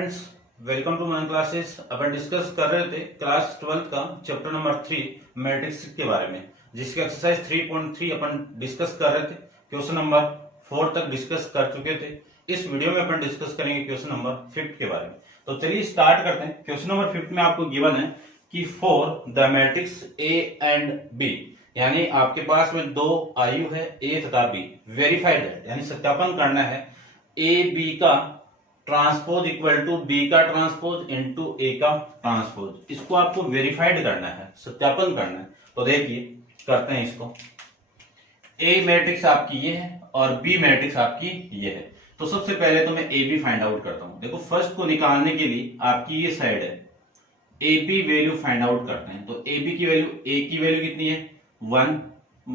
Friends, welcome to मन classes. अपन discuss कर रहे थे क्लास 12 का चैप्टर नंबर 3 मैट्रिक्स के बारे में, जिसके एक्सरसाइज 3.3 अपन डिस्कस कर रहे थे। क्वेश्चन नंबर 4 तक डिस्कस कर चुके थे। इस वीडियो में अपन डिस्कस करेंगे क्वेश्चन नंबर 5 के बारे में। तो चलिए स्टार्ट करते हैं। क्वेश्चन नंबर 5 में आपको गिवन है कि for the matrix A and B, यानी आपके पास में दो आयु है ए तथा बी, वेरीफाइड है यानी सत्यापन करना है ए बी का ट्रांसपोज इक्वल टू बी का ट्रांसपोज इनटू ए का ट्रांसपोज। इसको आपको वेरीफाइड करना है, सत्यापन करना है। तो देखिए करते हैं इसको। ए मैट्रिक्स आपकी ये है और बी मैट्रिक्स आपकी ये है। तो सबसे पहले तो मैं ए बी फाइंड आउट करता हूं। देखो फर्स्ट को निकालने के लिए आपकी ये साइड है, A B value find out करते हैं। तो ए बी की वैल्यू, ए की वैल्यू कितनी है 1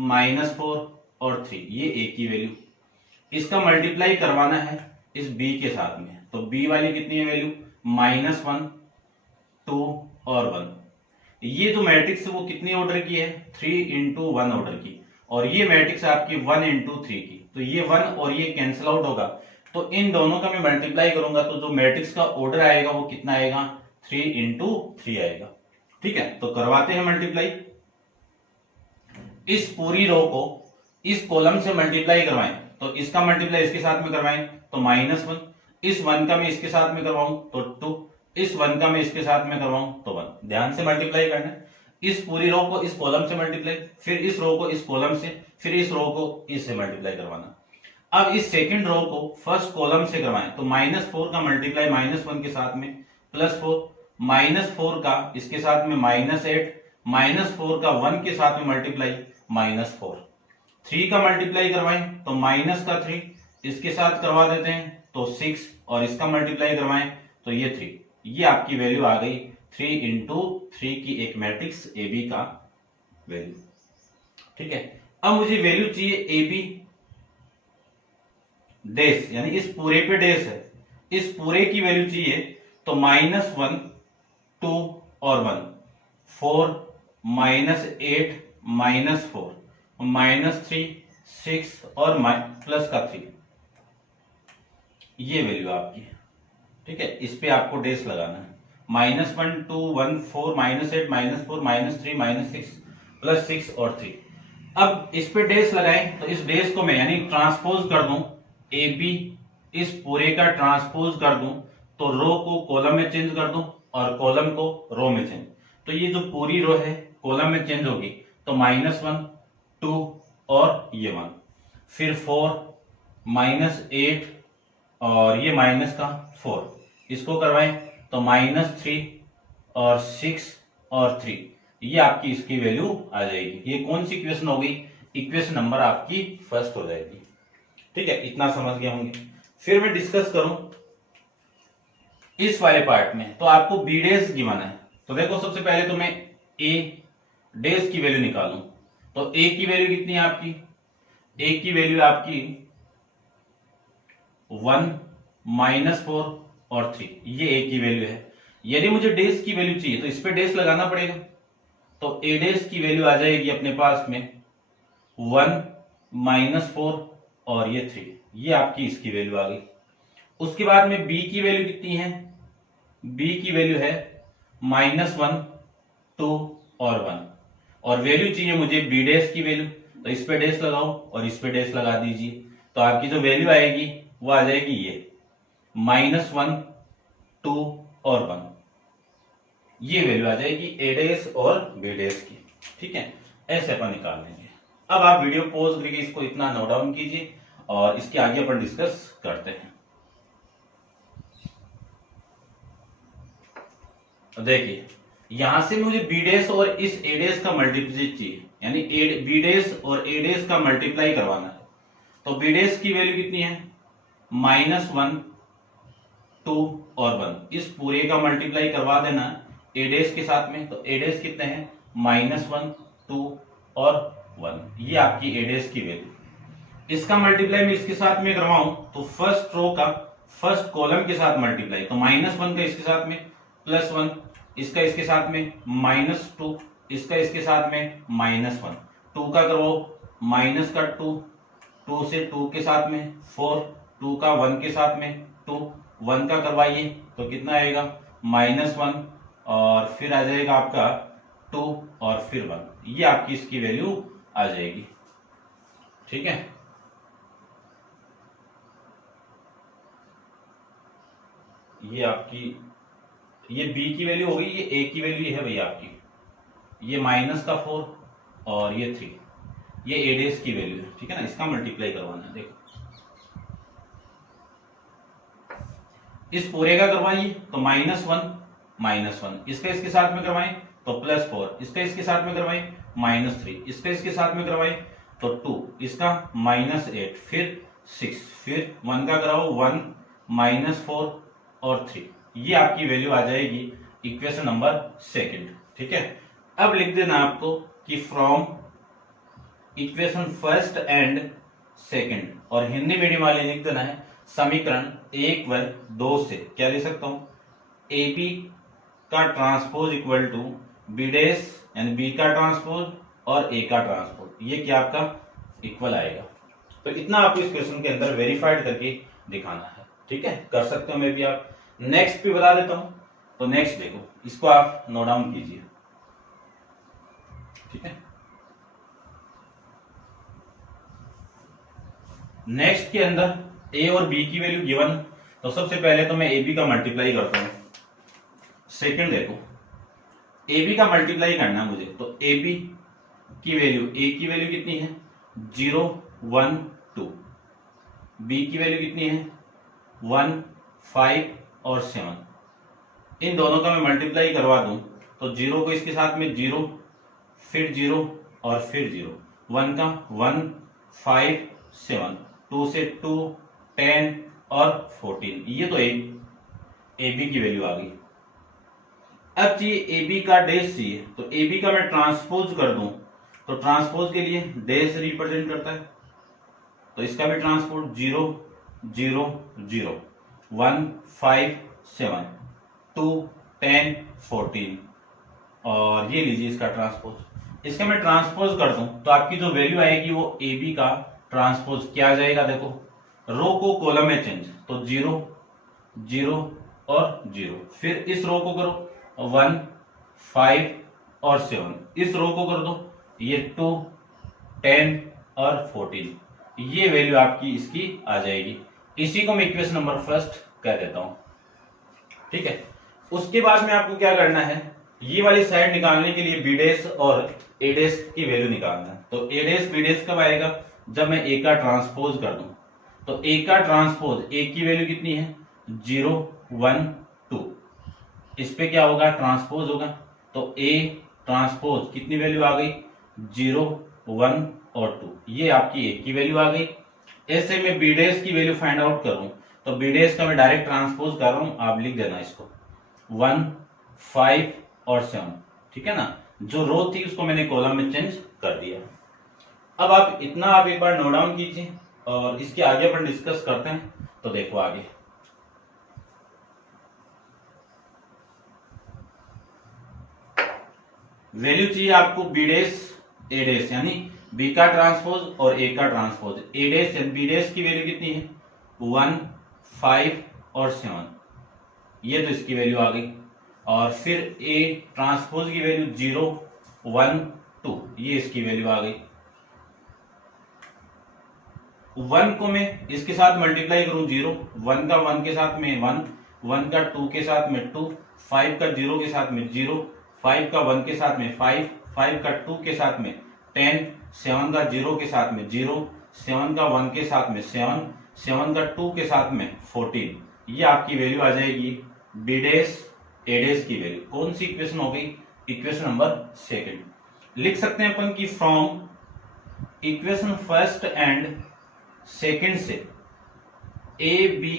-4 और 3, ये ए की वैल्यू। इसका मल्टीप्लाई करवाना है इस बी के साथ में। तो बी वाली कितनी है वैल्यू -1, 2 और 1। ये जो मैट्रिक्स है वो कितनी ऑर्डर की है 3 × 1 ऑर्डर की, और ये मैट्रिक्स आपकी 1 × 3 की। तो ये 1 और ये कैंसिल आउट होगा, तो इन दोनों का मैं मल्टीप्लाई करूंगा तो जो मैट्रिक्स का ऑर्डर आएगा वो कितना आएगा 3 × 3 आएगा। ठीक है, तो करवाते हैं मल्टीप्लाई। इस पूरी रो को इस कॉलम से मल्टीप्लाई करवाएं, तो इसका मल्टीप्लाई इसके साथ में करवाएं तो -1, इस 1 का मैं इसके साथ में करवाऊं तो 2, इस 1 का मैं इसके साथ में करवाऊं तो 1। ध्यान से मल्टीप्लाई करना है। इस पूरी रो को इस कॉलम से मल्टीप्लाई, फिर इस रो को इस कॉलम से, फिर इस रो को इससे मल्टीप्लाई करवाना। अब इस सेकंड रो को फर्स्ट कॉलम से करवाएं तो -4 का मल्टीप्लाई -1 के साथ में +4, -4 का इसके साथ में -8, -4 का 1 के साथ में मल्टीप्लाई -4। 3 का मल्टीप्लाई करवाएं तो -3 इसके साथ करवा देते हैं तो 6, और इसका मल्टीप्लाई करवाएं तो ये 3। ये आपकी वैल्यू आ गई 3 × 3 की एक मैट्रिक्स ए बी का वैल्यू। ठीक है, अब मुझे वैल्यू चाहिए ए बी डैश, यानी इस पूरे पे डैश है, इस पूरे की वैल्यू चाहिए। तो -1, 2 और 1, 4, -8, -4, -3, 6 और प्लस का 3, ये वैल्यू आपकी है। ठीक है, इस पे आपको डैश लगाना है। -1, 2, 1, 4, -8, -4, -3, -6, +6 और 3। अब इस पे डैश लगाएं तो इस डैश को मैं यानी ट्रांसपोज कर दूं, ए बी इस पूरे का ट्रांसपोज कर दूं, तो रो को कॉलम में चेंज कर दूं और कॉलम को रो में चेंज। तो ये जो पूरी रो है कॉलम में चेंज होगी, तो -1, 2 और ये 1, फिर 4, -8 और ये -4, इसको करवाएं तो -3 और 6 और 3, ये आपकी इसकी वैल्यू आ जाएगी। ये कौन सी इक्वेशन होगी, इक्वेशन नंबर आपकी फर्स्ट हो जाएगी। ठीक है, इतना समझ गए होंगे। फिर मैं डिस्कस करूं इस वाले पार्ट में, तो आपको बी डैश गिवन है। तो देखो सबसे पहले तो मैं ए डैश की वैल्यू निकालूं, तो ए की वैल्यू कितनी है आपकी, ए की वैल्यू आपकी 1, -4 और 3, ये ए की वैल्यू है। यदि मुझे डैश की वैल्यू चाहिए तो इस पे डैश लगाना पड़ेगा। तो ए डैश की वैल्यू आ जाएगी अपने पास में 1, -4 और ये 3, ये आपकी इसकी वैल्यू आ गई। उसके बाद में बी की वैल्यू कितनी है, बी की वैल्यू है -1, 2 और 1, और वैल्यू चाहिए मुझे बी डैश की वैल्यू। तो इस पे डैश लगाओ और इस पे डैश लगा दीजिए, तो आपकी जो वैल्यू आएगी वो आ जाएगी ये -1, 2 और 1, ये वैल्यू आ जाएगी ए डैश और बी डैश की। ठीक है, ऐसे अपन निकाल लेंगे। अब आप वीडियो पॉज करके इसको इतना नोट डाउन कीजिए और इसके आगे अपन डिस्कस करते हैं। देखिए यहां से मुझे बी डैश और इस ए डैश का मल्टीप्लाई चाहिए, यानी बी डैश और ए डैश का मल्टीप्लाई करवाना है। तो बी डैश की वैल्यू कितनी है -1, 2 और 1, इस पूरे का मल्टीप्लाई करवा देना ए डैश के साथ में। तो ए डैश कितने हैं -1, 2 और 1, ये आपकी ए डैश की वैल्यू। इसका मल्टीप्लाई मैं इसके साथ में करवाऊं तो फर्स्ट रो का फर्स्ट कॉलम के साथ मल्टीप्लाई, तो -1 का इसके साथ में +1, इसका इसके साथ में -2, इसका इसके साथ में -1, 2 का करवाओ माइनस का 2, 2 से 2 के साथ में 4, 2 का 1 के साथ में 2, 1 का करवाइए तो कितना आएगा -1, और फिर आ जाएगा आपका 2 और फिर 1। ये आपकी इसकी वैल्यू आ जाएगी। ठीक है, ये आपकी, ये b की वैल्यू हो गई, ये a की वैल्यू है भैया आपकी, ये -4 और ये 3, ये a डेज की वैल्यू है। ठीक है ना, इसका मल्टीप्लाई करवाना है। देखो इस पूरे का करवाइए तो -1, इसका इसके साथ में करवाएं तो +4, इसका इसके साथ में करवाएं -3, इसका इसके साथ में करवाएं तो 2, इसका -8, फिर 6, फिर 1 का कराओ 1, -4 और 3। ये आपकी वैल्यू आ जाएगी इक्वेशन नंबर 2। ठीक है, अब लिख देना आपको कि from equation first and second, और हिंदी मीडियम वाले लिख देना है समीकरण 1 व 2 से क्या लिख सकता हूं, ए बी का transpose equal to B dash यानी बी का ट्रांसपोज और ए का ट्रांसपोज, ये क्या आपका इक्वल आएगा। तो इतना आपको इस क्वेश्चन के अंदर वेरीफाइड करके दिखाना है। ठीक है, कर सकते हो, मैं भी आप नेक्स्ट भी बता देता हूं। तो नेक्स्ट देखो, इसको आप नोट डाउन कीजिए। ठीक है, नेक्स्ट के अंदर ए और बी की वैल्यू गिवन, तो सबसे पहले तो मैं ए बी का मल्टीप्लाई करता हूं। सेकंड देखो, ए बी का मल्टीप्लाई करना है मुझे, तो ए बी की वैल्यू, ए की वैल्यू कितनी है 0, 1, 2, बी की वैल्यू कितनी है 1, 5 और 7। इन दोनों का मैं मल्टीप्लाई करवा दूं तो 0 को इसके साथ में 0, फिर 0 और फिर 0, 1 का 1, 5, 7, 2 से 2, 10 और 14। ये तो ए बी की वैल्यू आ गई। अब चाहिए ए बी का डेश चाहिए, तो ए बी का मैं ट्रांसपोज कर दूं तो ट्रांसपोज के लिए डेश रिप्रेजेंट करता है, तो इसका भी ट्रांसपोज 0, 0, 0, 1, 5, 7, 2, 10, 14, और ये लीजिए इसका ट्रांसपोज। इसका मैं ट्रांसपोज कर दूं तो आपकी जो वैल्यू आएगी वो ए बी का ट्रांसपोज क्या आ जाएगा, देखो रो को कॉलम में चेंज, तो 0, 0 और 0, फिर इस रो को करो 1, 5 और 7, इस रो को कर दो ये 2, 10 और 14, ये वैल्यू आपकी इसकी आ जाएगी। इसी को मैं इक्वेशन नंबर फर्स्ट कह देता हूं। ठीक है, उसके बाद में आपको क्या करना है, ये वाली साइड निकालने के लिए बी डेश और ए डेश की वैल्यू निकालना है। तो ए डेश बी डेश कब आएगा, जब मैं ए का ट्रांसपोज कर दूं, तो ए का ट्रांसपोज, ए की वैल्यू कितनी है 0, 1, 2, इस पे क्या होगा ट्रांसपोज होगा, तो ए ट्रांसपोज कितनी वैल्यू आ गई 0, 1 और 2, ये आपकी ए की वैल्यू आ गई। ऐसे में बी डेश की वैल्यू फाइंड आउट करूं तो बी डेश का मैं डायरेक्ट ट्रांसपोज कर रहा हूं, आप लिख देना इसको 1, 5 और 7। ठीक है ना, जो रो थी उसको मैंने कॉलम में चेंज कर दिया। अब आप इतना आप एक बार नोट डाउन कीजिए और इसके आगे अपन डिस्कस करते हैं। तो देखो आगे वैल्यू चाहिए आपको बी डेश ए डेश, यानी बी का ट्रांसपोज और ए का ट्रांसपोज। ए डेश यानी बी डेश की वैल्यू कितनी है 1, 5 और 7, ये तो इसकी वैल्यू आ गई। और फिर ए ट्रांसपोज की वैल्यू 0, 1, 2, ये इसकी वैल्यू आ गई। 1 को मैं इसके साथ मल्टीप्लाई करूं 0, 1 का 1 के साथ में 1, 1 का 2 के साथ में 2, 5 का 0 के साथ में 0, 5 का 1 के साथ में 5, 5 का 2 के साथ में 10, 7 का 0 के साथ में 0, 7 का 1 के साथ में 7, 7 का 2 के साथ में 14, ये आपकी वैल्यू आ जाएगी बी डेश ए डेश की वैल्यू। कौन सी इक्वेशन हो गई, इक्वेशन नंबर 2। लिख सकते हैं अपन की from equation first and second से ए बी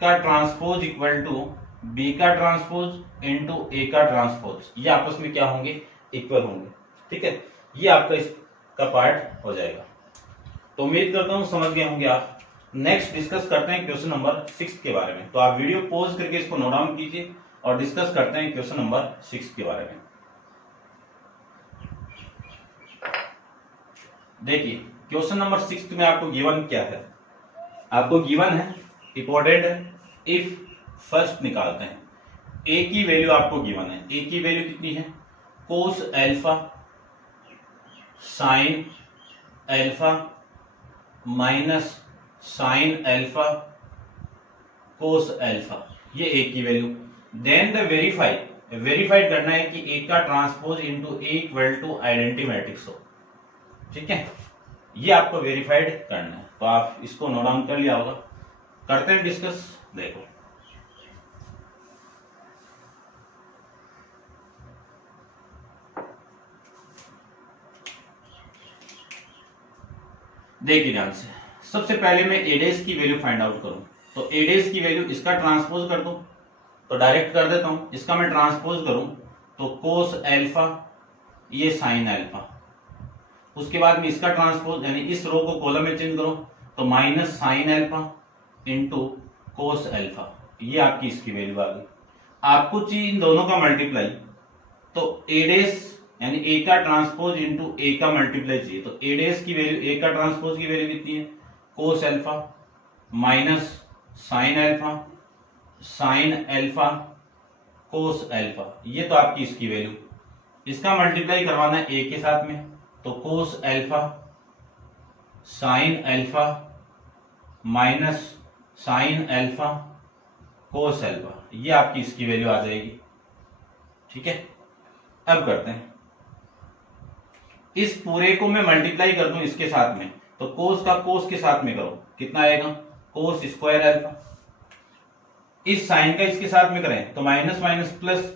का ट्रांसपोज इक्वल टू बी का ट्रांसपोज इनटू ए का ट्रांसपोज, ये आपस में क्या होंगे इक्वल होंगे। ठीक है, ये आपका इसका पार्ट हो जाएगा। तो उम्मीद करता हूं समझ गए होंगे आप। नेक्स्ट डिस्कस करते हैं क्वेश्चन नंबर 6 के बारे में। तो आप वीडियो पॉज करके इसको नोट डाउन कीजिए और डिस्कस करते हैं क्वेश्चन नंबर 6 के बारे में। देखिए क्वेश्चन नंबर 6 में आपको गिवन क्या है, आपको गिवन है, इंपॉर्टेंट है, इफ फर्स्ट निकालते हैं, ए की वैल्यू आपको गिवन है, ए की वैल्यू कितनी है, कोस alpha sine alpha minus sine alpha कोस एल्फा, ये ए की वैल्यू। देन द वेरीफाइड करना है कि ए का transpose into A equal to identity matrix हो, ठीक है, ये आपको वेरीफाइड करना है। तो आप इसको नोट डाउन कर लिया होगा, करते हैं डिस्कस। देखो देखिए ध्यान से, सबसे पहले मैं एडेस की वैल्यू फाइंड आउट करूं, तो एडेस की वैल्यू इसका ट्रांसपोज कर दूं, तो डायरेक्ट कर देता हूं। इसका मैं ट्रांसपोज करूं तो कोस एल्फा, ये साइन एल्फा, उसके बाद में इसका ट्रांसपोज यानी इस रो को कॉलम में चेंज करो तो minus sine alpha into cos alpha, ये आपकी इसकी वैल्यू आ गई। आपको चाहिए इन दोनों का मल्टीप्लाई, तो एडेस यानी ए का ट्रांसपोज इंटू ए का मल्टीप्लाई चाहिए, तो एडेस की वैल्यू, ए का ट्रांसपोज की वैल्यू कितनी है, कोस alpha minus sine alpha sine alpha कोस एल्फा, ये तो आपकी इसकी वैल्यू। इसका मल्टीप्लाई करवाना है ए के साथ में, तो कोस alpha sine alpha minus sine alpha कोस एल्फा, ये आपकी इसकी वैल्यू आ जाएगी, ठीक है। अब करते हैं, इस पूरे को मैं मल्टीप्लाई कर दूं इसके साथ में, तो कोस का कोस के साथ में करो, कितना आएगा, कोस स्क्वायर एल्फा। इस साइन का इसके साथ में करें तो माइनस माइनस प्लस,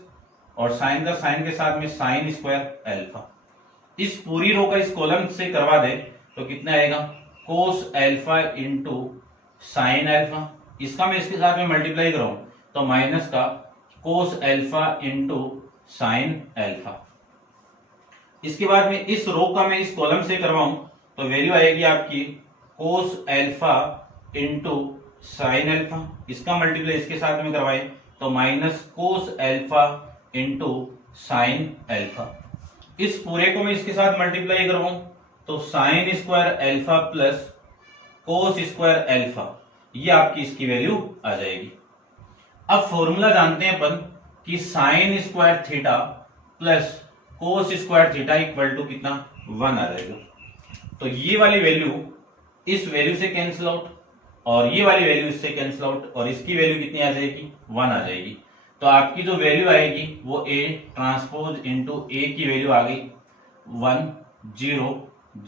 और साइन का साइन के साथ में साइन स्क्वायर एल्फा। इस पूरी रो का इस कॉलम से करवा दे तो कितना आएगा, कोस एल्फा इंटू साइन एल्फा। इसका मैं इसके साथ में मल्टीप्लाई कराऊं तो माइनस का कोस एल्फा इंटू साइन एल्फा। इसके बाद में इस रो का मैं इस कॉलम से करवाऊं तो वैल्यू आएगी आपकी कोस एल्फा इंटू साइन एल्फा। इसका मल्टीप्लाई इसके साथ में करवाए तो minus cos alpha into sine alpha. इस पूरे को मैं इसके साथ मल्टीप्लाई करवाऊं तो sine square alpha plus cos square alpha, ये आपकी इसकी वैल्यू आ जाएगी। अब फॉर्मूला जानते हैं अपन कि sine square theta plus cos square theta equal to कितना, 1 आ जाएगा। तो ये वाली वैल्यू इस वैल्यू से कैंसिल आउट, और ये वाली वैल्यू इससे कैंसिल आउट, और इसकी वैल्यू कितनी आ जाएगी, 1 आ जाएगी। तो आपकी जो वैल्यू आएगी वो ए ट्रांसपोज इंटू ए की वैल्यू आ गई 1 0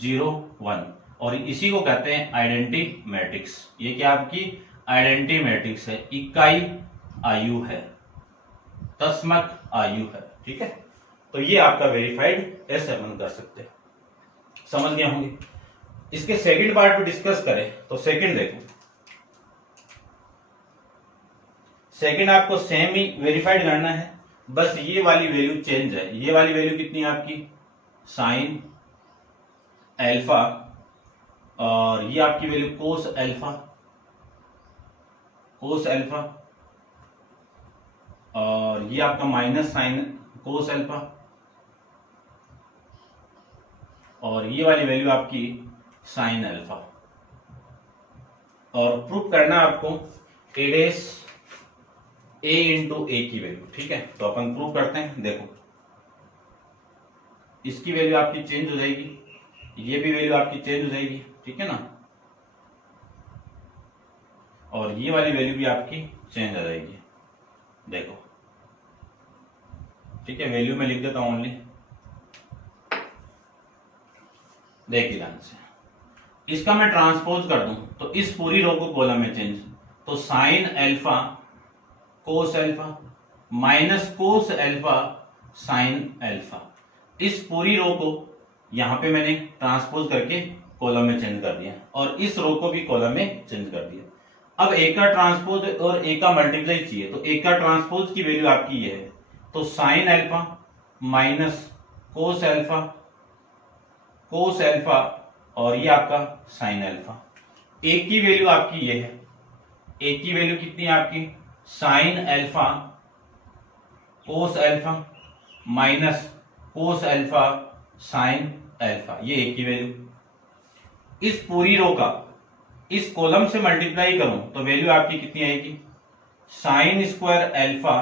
0 1, और इसी को कहते हैं आइडेंटिटी मैट्रिक्स। ये क्या आपकी आइडेंटिटी मैट्रिक्स है, इकाई आयु है, तस्मक आयु है, ठीक है। तो ये आपका वेरीफाइड ऐसे अपन कर सकते हैं, समझ गए होंगे। इसके सेकंड पार्ट पे डिस्कस करें तो सेकंड देखो, सेकंड आपको सेम ही वेरीफाइड करना है, बस ये वाली वैल्यू चेंज है। ये वाली वैल्यू कितनी है आपकी, साइन एल्फा, और ये आपकी वैल्यू कोस एल्फा, कोस एल्फा, और ये आपका माइनस साइन कोस एल्फा, और ये वाली वैल्यू आपकी साइन एल्फा। और प्रूफ करना आपको एडेस ए इंटू ए की वैल्यू, ठीक है। तो अपन प्रूव करते हैं, देखो इसकी वैल्यू आपकी चेंज हो जाएगी, ये भी वैल्यू आपकी चेंज हो जाएगी, ठीक है ना, और ये वाली वैल्यू भी आपकी चेंज हो जाएगी, देखो, ठीक है। वैल्यू में लिख देता हूं ओनली, देखिए ध्यान से, इसका मैं ट्रांसपोज कर दूं तो इस पूरी रो को कॉलम में चेंज, तो साइन एल्फा कोस alpha minus cos alpha sine alpha, इस पूरी रो को यहां पे मैंने ट्रांसपोज करके कॉलम में चेंज कर दिया, और इस रो को भी कॉलम में चेंज कर दिया। अब ए का ट्रांसपोज और ए का मल्टीप्लाई चाहिए, तो ए का ट्रांसपोज की वैल्यू आपकी ये है, तो sine alpha minus cos alpha, कोस एल्फा, और ये आपका साइन एल्फा। ए की वैल्यू आपकी ये है, ए की वैल्यू कितनी है आपकी, साइन एल्फा कोस alpha minus cos alpha sine alpha, ये ए की वैल्यू। इस पूरी रो का इस कॉलम से मल्टीप्लाई करूं तो वैल्यू आपकी कितनी आएगी, साइन स्क्वायर अल्फा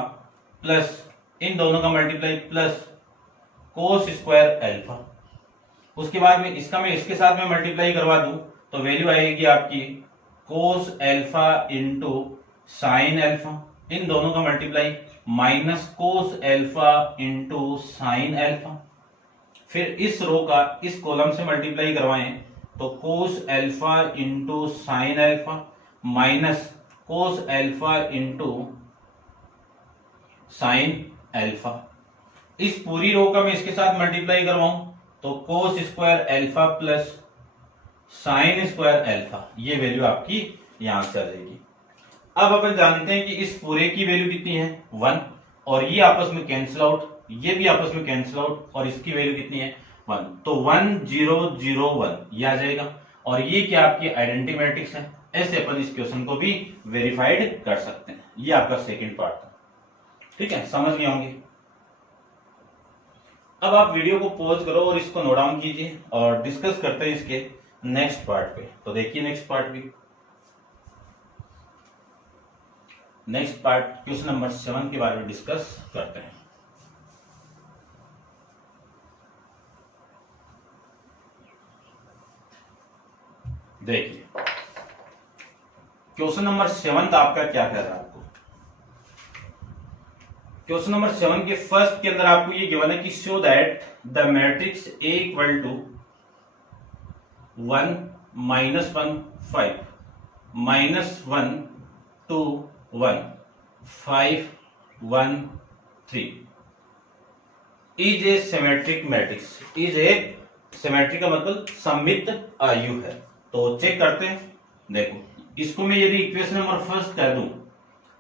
प्लस इन दोनों का multiply plus cos square alpha. उसके बाद में इसका मैं इसके साथ में मल्टीप्लाई करवा दूं तो वैल्यू आएगी आपकी cos alpha into sin alpha, इन दोनों का multiply minus cos alpha into sin alpha. फिर इस रो का इस कॉलम से मल्टीप्लाई करवाएं तो कोस alpha into sin alpha minus cos alpha into sin alpha. इस पूरी रो का मैं इसके साथ मल्टीप्लाई करवाऊं तो cos square alpha plus sine square alpha, ये वैल्यू आपकी यहां से आ जाएगी। अब अपन जानते हैं कि इस पूरे की वैल्यू कितनी है 1, और ये आपस में कैंसिल आउट, ये भी आपस में कैंसिल आउट, और इसकी वैल्यू कितनी है 1, तो 1 0 0 1 ये आ जाएगा। और ये क्या आपकी आइडेंटिटी मैट्रिक्स है। ऐसे अपन इस क्वेश्चन को भी वेरीफाइड कर सकते हैं। ये आपका सेकेंड पार्ट था, ठीक है, समझ गए होंगे। अब आप वीडियो को पॉज करो और इसको नोट डाउन कीजिए और डिस्कस करते हैं इसके नेक्स्ट पार्ट पे। तो देखिए नेक्स्ट पार्ट भी, नेक्स्ट पार्ट क्वेश्चन नंबर 7 के बारे में डिस्कस करते हैं। देखिए क्वेश्चन नंबर 7 आपका क्या कह रहा है आपको। क्वेश्चन नंबर 7 के फर्स्ट के अंदर आपको ये गिवन है कि show that the matrix A equal to 1 -1 5 -1 2 1 5 1 3 is a symmetric matrix. Is a symmetric का मतलब सममित आयु है। तो चेक करते हैं। देखो इसको मैं यदि इक्वेशन नंबर फर्स्ट कर दूं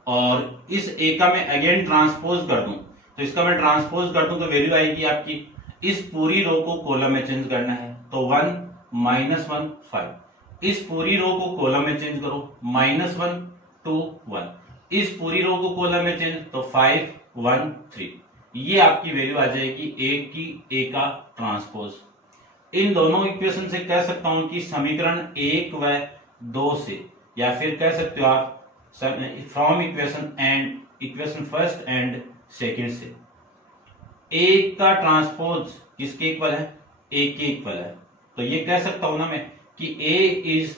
और इस ए का मैं अगेन ट्रांसपोज कर दूं, तो इसका मैं ट्रांसपोज कर दूं तो वैल्यू आएगी आपकी, इस पूरी रो को कॉलम में चेंज करना है तो 1 -1 5, इस पूरी रो को कॉलम में चेंज करो -1 2 1, इस पूरी रो को कॉलम में चेंज तो 5 1 3, ये आपकी वैल्यू आ जाएगी ए का ट्रांसपोज। इन दोनों इक्वेशन से कह सकता हूं कि समीकरण 1 व 2 से, या फिर कह सकते हो आप from equation first and second से, ए का ट्रांसपोज किसके इक्वल है, ए के इक्वल है। तो ये कह सकता हूं ना मैं कि ए इज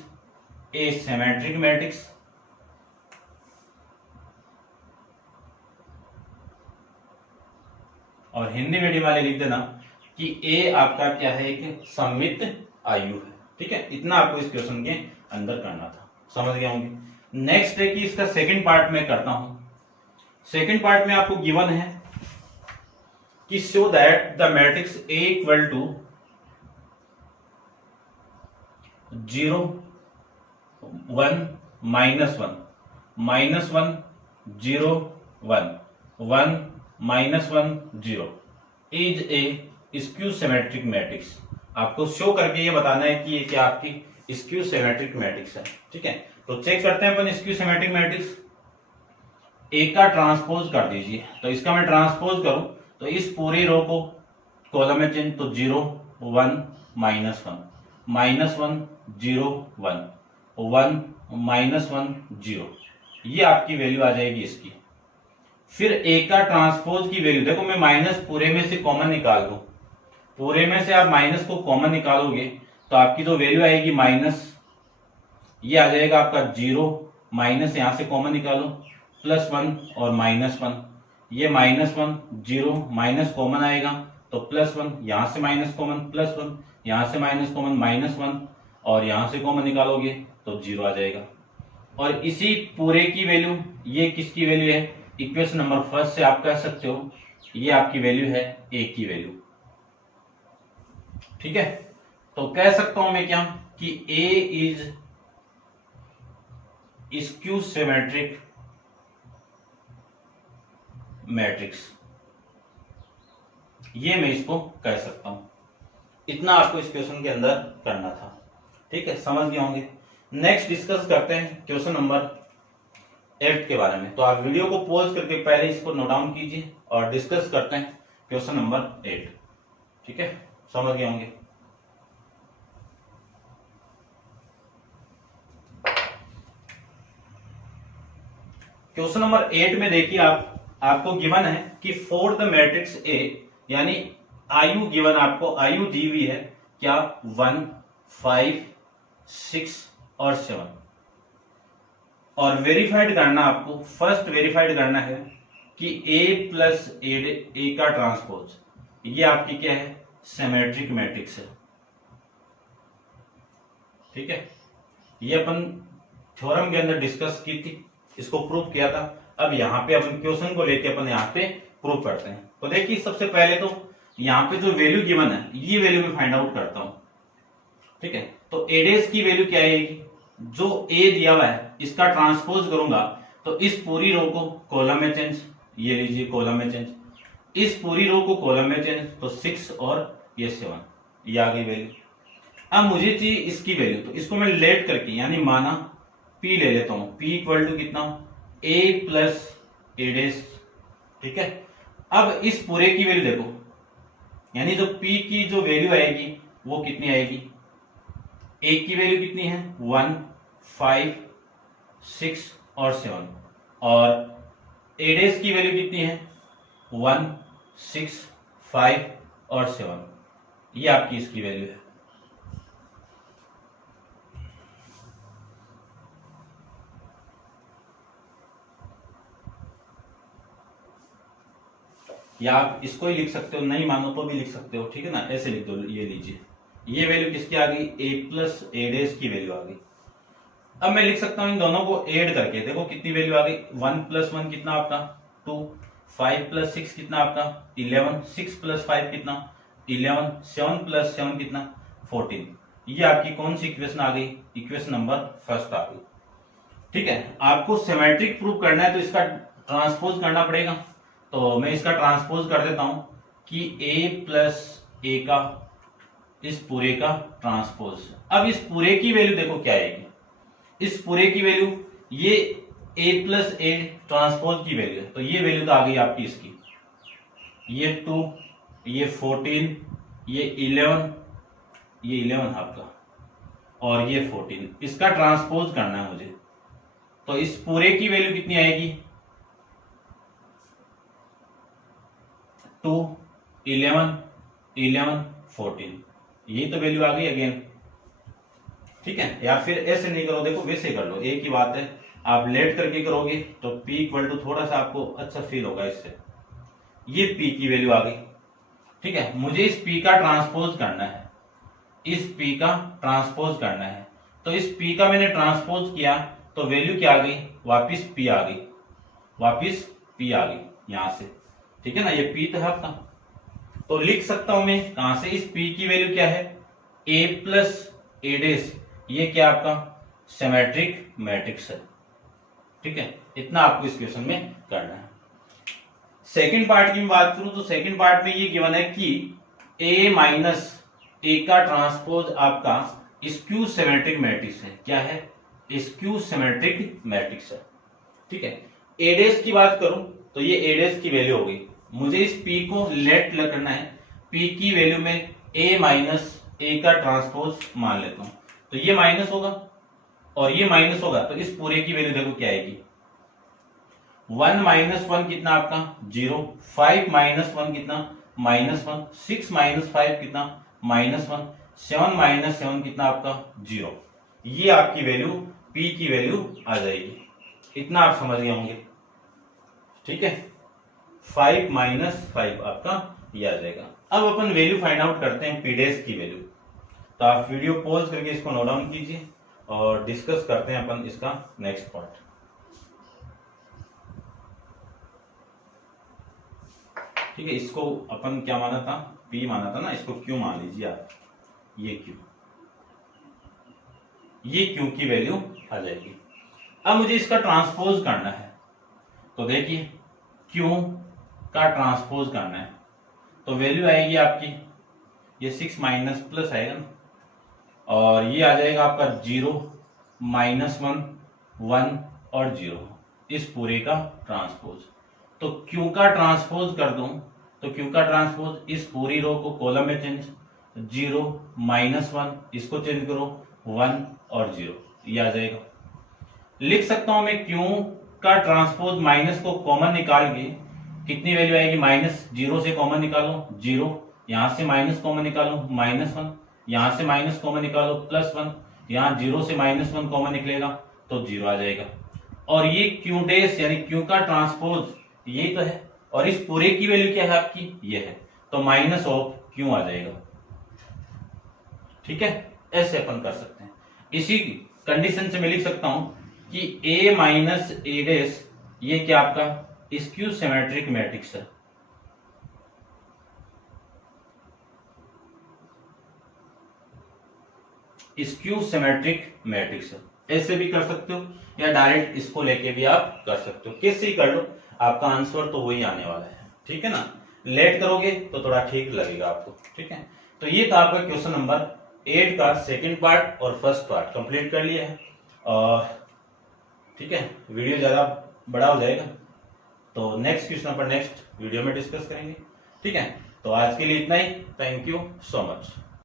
ए सिमेट्रिक मैट्रिक्स, और हिंदी मीडियम वाले लिख देना कि ए आपका क्या है, एक सममित आयु है। ठीक है, इतना आपको इस क्वेश्चन के अंदर करना था, समझ गए होंगे। नेक्स्ट है कि इसका सेकंड पार्ट में करता हूं। सेकंड पार्ट में आपको गिवन है कि show that the matrix A equal to 0 1 -1 -1 0 1 1 -1 0 is a skew symmetric matrix. आपको शो करके ये बताना है कि ये क्या आपकी स्क्यू सिमेट्रिक मैट्रिक्स है। ठीक है, तो चेक करते हैं अपन स्क्यू सिमेट्रिक मैट्रिक्स। ए का ट्रांसपोज कर दीजिए, तो इसका मैं ट्रांसपोज करूं तो इस पूरी रो को कॉलम में चेंज, तो 0 1 -1 -1 0 1 1 -1 0, ये आपकी वैल्यू आ जाएगी इसकी। फिर ए का ट्रांसपोज की वैल्यू देखो, मैं माइनस पूरे में से कॉमन निकाल दूं, पूरे में से आप माइनस को कॉमन निकालोगे तो आपकी जो वैल्यू आएगी माइनस, ये आ जाएगा आपका 0, माइनस यहां से कॉमन निकालो +1 और -1, ये -1 0 माइनस कॉमन आएगा तो +1, यहां से माइनस कॉमन +1, यहां से माइनस कॉमन -1, और यहां से कॉमन निकालोगे तो 0 आ जाएगा। और इसी पूरे की वैल्यू, ये किसकी वैल्यू है, इक्वेशन नंबर फर्स्ट से आप कह सकते हो ये आपकी वैल्यू है ए की वैल्यू। ठीक है, तो कह सकता हूं मैं क्या कि ए इज स्क्यू सिमेट्रिक मैट्रिक्स, ये मैं इसको कह सकता हूं। इतना आपको इस क्वेश्चन के अंदर करना था। ठीक है, समझ गए होंगे। नेक्स्ट डिस्कस करते हैं क्वेश्चन नंबर 8 के बारे में। तो आप वीडियो को पॉज करके पहले इसको नोट डाउन कीजिए और डिस्कस करते हैं क्वेश्चन नंबर 8। ठीक है, समझ गए होंगे। क्वेश्चन नंबर 8 में देखिए आपको गिवन है कि फॉर द मैट्रिक्स ए, यानी आयु गिवन, आपको आयु दी हुई है क्या 1, 5, 6 और 7, और वेरीफाइड करना, आपको फर्स्ट वेरीफाइड करना है कि a प्लस ए का ट्रांसपोज, ये आपकी क्या है, सिमेट्रिक मैट्रिक्स है। ठीक है, ये अपन थ्योरम के अंदर डिस्कस की थी, इसको प्रूव किया था। अब यहाँ पे अपन क्वेश्चन को लेके अपन यहाँ पे प्रूव करते हैं। तो देखिए सबसे पहले तो यहाँ पे जो वैल्यू गिवन है ये वैल्यू मैं फाइंड आउट करता हूं। ठीक है, तो a डेज की वैल्यू क्या आएगी, जो a दिया हुआ है इसका ट्रांसपोज करूंगा तो इस पूरी रो को कॉलम में चेंज, ये लीजिए कॉलम में चेंज, इस पूरी रो को कॉलम में चेंज, तो 6 और ये 7, ये आ गई वैल्यू। अब मुझे चाहिए इसकी वैल्यू, तो इसको मैं लेट करके यानी माना p ले लेता हूं, p इक्वल टू कितना, a प्लस ए डेज। ठीक है, अब इस पूरे की वैल्यू देखो, यानी जो p की जो वैल्यू आएगी वो कितनी आएगी, a की वैल्यू कितनी है 1, 5, 6 और 7, और a डेज की वैल्यू कितनी है 1, 6, 5 और 7, ये आपकी इसकी वैल्यू है। या आप इसको ही लिख सकते हो, नहीं मानो तो भी लिख सकते हो। ठीक है ना, ऐसे लिख दो, ये लीजिए, ये वैल्यू किसकी आ गई, a प्लस ए डेज की वैल्यू आ गई। अब मैं लिख सकता हूं इन दोनों को ऐड करके, देखो कितनी वैल्यू आ गई, 1 प्लस 1 कितना आपका 2, 5 प्लस 6 कितना आपका 11, 6 प्लस 5 कितना 11, 7 प्लस 7 कितना 14। ये आपकी कौन सी इक्वेशन आ गई, इक्वेशन नंबर फर्स्ट आ गई। ठीक है, आपको सिमेट्रिक प्रूव करना है तो इसका ट्रांसपोज करना पड़ेगा, तो मैं इसका ट्रांसपोज कर देता हूं कि a प्लस ए का इस पूरे का ट्रांसपोज। अब इस पूरे की वैल्यू देखो क्या आएगी, इस पूरे की वैल्यू ये a प्लस ए ट्रांसपोज की वैल्यू है, तो ये वैल्यू तो आ गई आपकी इसकी, ये 2, ये 14, ये 11, ये 11 आपका, और ये 14, इसका ट्रांसपोज करना है मुझे, तो इस पूरे की वैल्यू कितनी आएगी 2, 11, 11, 14, यही तो वैल्यू आ गई अगेन। ठीक है, या फिर ऐसे नहीं करो, देखो वैसे कर लो, एक ही बात है, आप लेट करके करोगे तो p इक्वल टू थोड़ा सा आपको अच्छा फील होगा इससे, ये p की वैल्यू आ गई। ठीक है, मुझे इस p का ट्रांसपोज करना है, इस p का ट्रांसपोज करना है, तो इस p का मैंने ट्रांसपोज किया तो वैल्यू क्या आ गई, वापिस p आ गई, वापिस p आ गई यहां से। ठीक है ना, ये p तो है आपका, तो लिख सकता हूं मैं कहां से, इस p की वैल्यू क्या है a प्लस ए डेज, ये क्या आपका सिमेट्रिक मैट्रिक्स है। ठीक है, इतना आपको इस क्वेश्चन में करना है। सेकंड पार्ट की मैं बात करूं तो सेकंड पार्ट में ये गिवन है कि a माइनस ए का ट्रांसपोज आपका स्क्यू सिमेट्रिक मैट्रिक्स है। क्या है, स्क्यू सिमेट्रिक मैट्रिक्स है। ठीक है, ए डेज की बात करूं तो ये ए डेज की वैल्यू हो गई, मुझे इस p को लेट करना है, p की वैल्यू में a माइनस ए का ट्रांसपोज मान लेता हूं, तो ये माइनस होगा और ये माइनस होगा, तो इस पूरे की वैल्यू देखो क्या आएगी, 1 माइनस 1 कितना आपका 0, 5 माइनस 1 कितना -1, 6 माइनस 5 कितना -1, 7 माइनस 7 कितना आपका 0। ये आपकी वैल्यू p की वैल्यू आ जाएगी, इतना आप समझ गए होंगे। ठीक है, 5 माइनस 5 आपका ये आ जाएगा। अब अपन वैल्यू फाइंड आउट करते हैं p डैश की वैल्यू, तो आप वीडियो पॉज करके इसको नोट डाउन कीजिए और डिस्कस करते हैं अपन इसका नेक्स्ट पार्ट। ठीक है, इसको अपन क्या माना था, p माना था ना, इसको q मान लीजिए आप, ये q, ये q की वैल्यू आ जाएगी। अब मुझे इसका ट्रांसपोज करना है, तो देखिए q का ट्रांसपोज करना है, तो वैल्यू आएगी आपकी ये 6 माइनस प्लस आएगा ना, और ये आ जाएगा आपका 0, -1, 1 और 0, इस पूरे का ट्रांसपोज। तो Q का ट्रांसपोज कर दूं तो Q का ट्रांसपोज इस पूरी रो को कॉलम में चेंज, 0, -1 इसको चेंज करो 1 और 0, ये आ जाएगा। लिख सकता हूं मैं Q का ट्रांसपोज माइनस को कॉमन निकाल के कितनी वैल्यू आएगी, माइनस, जीरो से कॉमन निकालो जीरो, यहां से माइनस कॉमन निकालो -1, यहां से माइनस कॉमन निकालो +1, यहां जीरो से -1 कॉमन निकलेगा तो जीरो आ जाएगा। और ये क्यू डेस यानी क्यू का ट्रांसपोज ये तो है, और इस पूरे की वैल्यू क्या है आपकी, ये है, तो माइनस ऑफ क्यू आ जाएगा। ठीक है, ऐसे अपन कर सकते हैं। इसी कंडीशन से मैं लिख सकता हूं कि a माइनस ए डेस ये क्या आपका स्क्यू सिमेट्रिक मैट्रिक्स है। स्क्यू सिमेट्रिक मैट्रिक्स है, ऐसे भी कर सकते हो या डायरेक्ट इसको लेके भी आप कर सकते हो, किससे ही कर लो, आपका आंसर तो वही आने वाला है। ठीक है ना, लेट करोगे तो थोड़ा ठीक लगेगा आपको। ठीक है, तो ये था आपका क्वेश्चन नंबर 8 का सेकंड पार्ट और फर्स्ट पार्ट कंप्लीट कर लिया है। और ठीक है, वीडियो ज्यादा बड़ा हो जाएगा तो नेक्स्ट क्वेश्चन अपन नेक्स्ट वीडियो में डिस्कस करेंगे। ठीक है, तो आज के लिए इतना ही। Thank you so much.